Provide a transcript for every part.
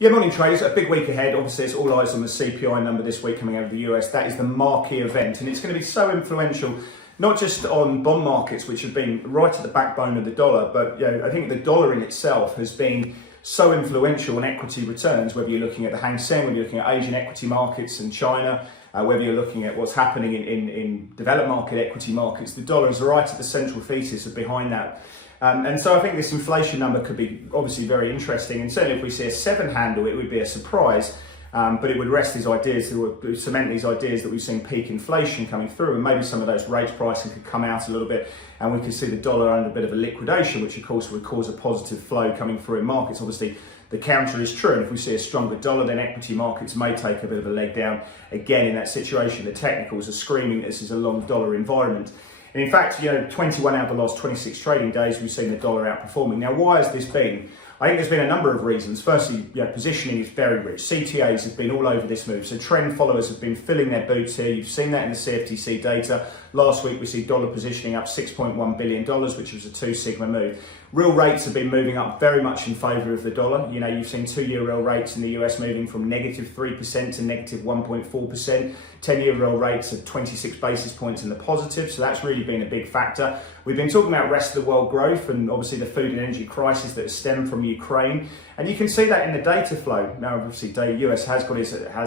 Yeah, morning traders. A big week ahead. Obviously, it's all eyes on the CPI number this week coming out of the US. That is the marquee event, and it's going to be so influential, not just on bond markets, which have been right at the backbone of the dollar, but I think the dollar in itself has been so influential on equity returns, whether you're looking at the Hang Seng, whether you're looking at Asian equity markets and China, whether you're looking at what's happening in developed market equity markets. The dollar is right at the central thesis of behind that. And so I think this inflation number could be obviously very interesting, and certainly if we see a 7 handle, it would be a surprise, but it would rest these ideas, it would cement these ideas that we've seen peak inflation coming through, and maybe some of those rates pricing could come out a little bit, and we could see the dollar under a bit of a liquidation, which of course would cause a positive flow coming through in markets. Obviously, the counter is true, and if we see a stronger dollar, then equity markets may take a bit of a leg down. Again, in that situation, the technicals are screaming this is a long dollar environment. And in fact, 21 out of the last 26 trading days, we've seen the dollar outperforming. Now, why has this been? I think there's been a number of reasons. Firstly, positioning is very rich. CTAs have been all over this move. So trend followers have been filling their boots here. You've seen that in the CFTC data. Last week, we see dollar positioning up $6.1 billion, which was a 2 sigma move. Real rates have been moving up very much in favour of the dollar. You've seen 2-year real rates in the US moving from -3% to -1.4%. 10-year real rates of 26 basis points in the positive. So that's really been a big factor. We've been talking about rest of the world growth and obviously the food and energy crisis that stemmed from Ukraine. And you can see that in the data flow. Now, obviously, the US has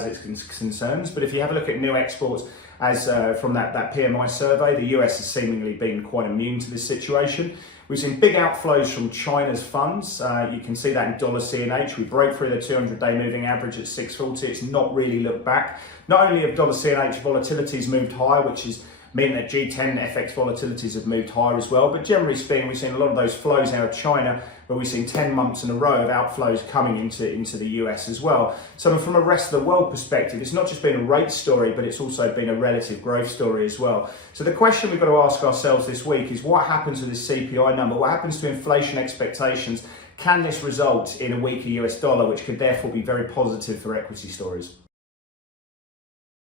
its concerns, but if you have a look at new exports, as from that PMI survey, the US has seemingly been quite immune to this situation. We've seen big outflows from China's funds. You can see that in dollar CNH. We broke through the 200-day moving average at 640. It's not really looked back. Not only have dollar CNH volatilities moved higher, which is meaning that G10 FX volatilities have moved higher as well. But generally speaking, we've seen a lot of those flows out of China, where we've seen 10 months in a row of outflows coming into the US as well. So from a rest of the world perspective, it's not just been a rate story, but it's also been a relative growth story as well. So the question we've got to ask ourselves this week is what happens with this CPI number? What happens to inflation expectations? Can this result in a weaker US dollar, which could therefore be very positive for equity stories?